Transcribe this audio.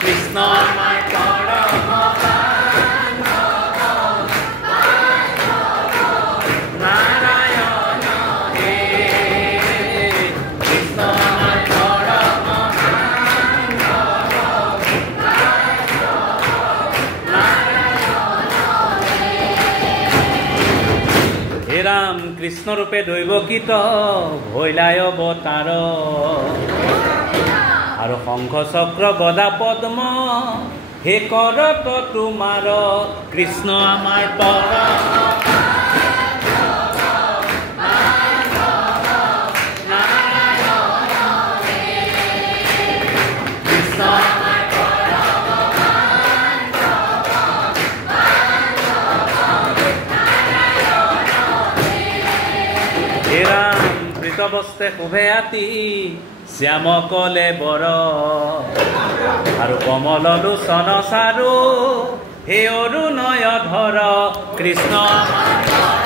কৃষ্ণ আমাৰ পৰম নাৰায়ণ হে কৃষ্ণ আমাৰ পৰম হে ৰাম কৃষ্ণ ৰূপে দৈৱকীত ভৈলাই অৱতাৰ আৰু শংখ চক্ৰ গদা পদ্ম হে কৰত তোমাৰ কৃষ্ণ আমাৰ পৰম হে ৰাম বস্তে শুভে আতি শ্যাম কলে বৰ আৰু কমল লোচন চাৰু হে অৰুণয় ধৰ কৃষ্ণ আমাৰ